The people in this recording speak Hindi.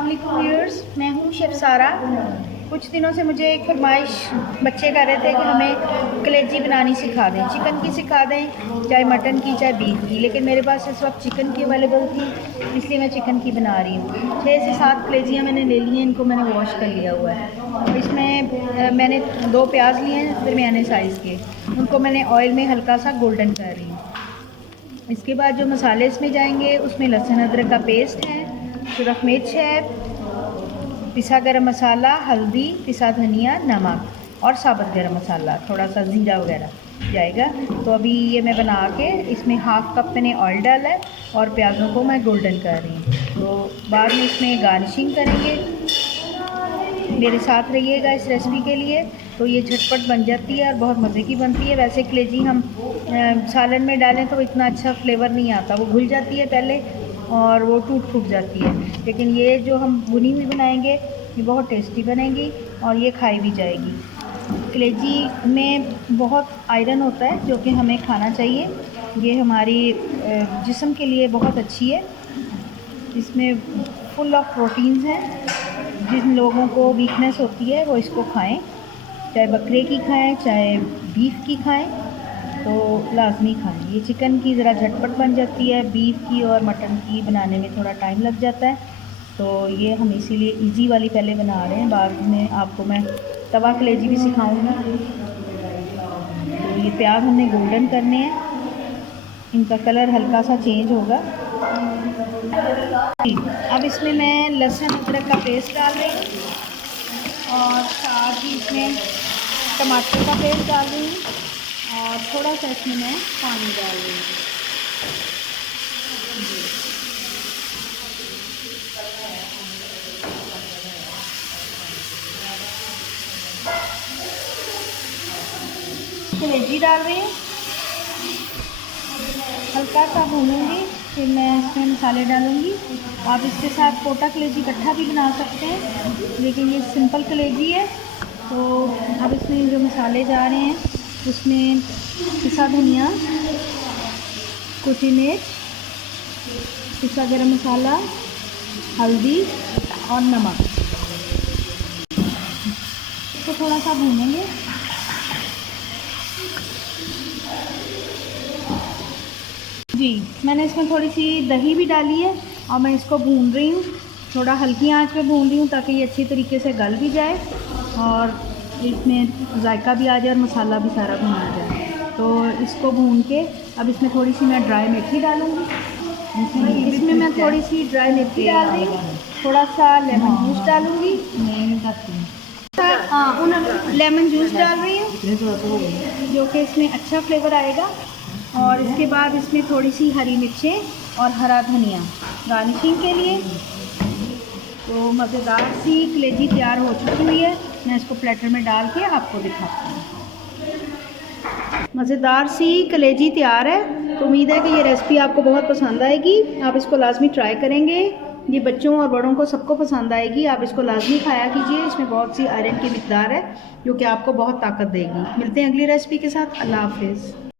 अस्सलाम वालेकुम व्यूअर्स, मैं हूँ शेफ़ सारा। कुछ दिनों से मुझे एक फरमाइश बच्चे कर रहे थे कि हमें कलेजी बनानी सिखा दें, चिकन की सिखा दें, चाहे मटन की चाहे बीफ की। लेकिन मेरे पास इस वक्त चिकन की अवेलेबल थी, इसलिए मैं चिकन की बना रही हूँ। 6 से 7 कलेजियाँ मैंने ले ली हैं, इनको मैंने वॉश कर लिया हुआ है। तो इसमें मैंने 2 प्याज लिए हैं दरमियाने साइज़ के, उनको मैंने ऑयल में हल्का सा गोल्डन कर रही हूँ। इसके बाद जो मसाले इसमें जाएंगे उसमें लहसुन अदरक का पेस्ट है, सुरख मिर्च है, पिसा गरम मसाला, हल्दी, पिसा धनिया, नमक और साबुत गरम मसाला, थोड़ा सा ज़ीरा वगैरह जाएगा। तो अभी ये मैं बना के इसमें हाफ़ कप मैंने ऑयल डाला है और प्याज़ों को मैं गोल्डन कर रही हूँ। तो बाद में इसमें गार्निशिंग करेंगे। मेरे साथ रहिएगा इस रेसिपी के लिए। तो ये झटपट बन जाती है और बहुत मज़े की बनती है। वैसे कलेजी हम सालन में डालें तो इतना अच्छा फ्लेवर नहीं आता, वो घुल जाती है पहले और वो टूट फूट जाती है। लेकिन ये जो हम भुनी हुई बनाएंगे ये बहुत टेस्टी बनेगी और ये खाई भी जाएगी। कलेजी में बहुत आयरन होता है जो कि हमें खाना चाहिए। ये हमारी जिस्म के लिए बहुत अच्छी है। इसमें फुल ऑफ प्रोटीन्स हैं। जिन लोगों को वीकनेस होती है वो इसको खाएं, चाहे बकरे की खाएं चाहे बीफ की खाएं, तो लाजमी खाएं। ये चिकन की ज़रा झटपट बन जाती है, बीफ की और मटन की बनाने में थोड़ा टाइम लग जाता है। तो ये हम इसीलिए इजी वाली पहले बना रहे हैं, बाद में आपको मैं तवा कलेजी भी सिखाऊंगी। तो ये प्याज हमने गोल्डन करने हैं, इनका कलर हल्का सा चेंज होगा। अब इसमें मैं लहसुन अदरक का पेस्ट डाल रही हूँ और साथ ही इसमें टमाटर का पेस्ट डाल रही हूँ और थोड़ा सा इसमें मैं पानी डाल रही हूँ। कलेजी डाल रही हूँ, हल्का सा भूनूंगी, फिर मैं इसमें मसाले डालूंगी। आप इसके साथ कोटा कलेजी इकट्ठा भी बना सकते हैं, लेकिन ये सिंपल कलेजी है। तो अब इसमें जो मसाले जा रहे हैं उसमें पिसा धनिया, कुटी मिर्च, पिसा गरम मसाला, हल्दी और नमक। इसको थोड़ा सा भूनेंगे। जी, मैंने इसमें थोड़ी सी दही भी डाली है और मैं इसको भून रही हूँ। थोड़ा हल्की आंच पे भून रही हूँ ताकि ये अच्छी तरीके से गल भी जाए और इसमें जायका भी आ जाए और मसाला भी सारा भुन आ जाए। तो इसको भून के अब इसमें थोड़ी सी मैं ड्राई मेथी डालूँगी। इसमें मैं थोड़ी सी ड्राई मेथी डाल रही हूँ, थोड़ा सा लेमन जूस डालूँगी। हाँ, लेमन जूस डाल रही हूँ जो कि इसमें अच्छा फ्लेवर आएगा। और इसके बाद इसमें थोड़ी सी हरी मिर्चें और हरा धनिया गार्निशिंग के लिए। तो मज़ेदार सी कलेजी तैयार हो चुकी हुई है। मैं इसको प्लेटर में डाल के आपको दिखाती हूँ। मज़ेदार सी कलेजी तैयार है। तो उम्मीद है कि ये रेसिपी आपको बहुत पसंद आएगी। आप इसको लाजमी ट्राई करेंगे, ये बच्चों और बड़ों को सबको पसंद आएगी। आप इसको लाजमी खाया कीजिए, इसमें बहुत सी आयरन की मिकदार है जो कि आपको बहुत ताकत देगी। मिलते हैं अगली रेसिपी के साथ। अल्लाह हाफिज़।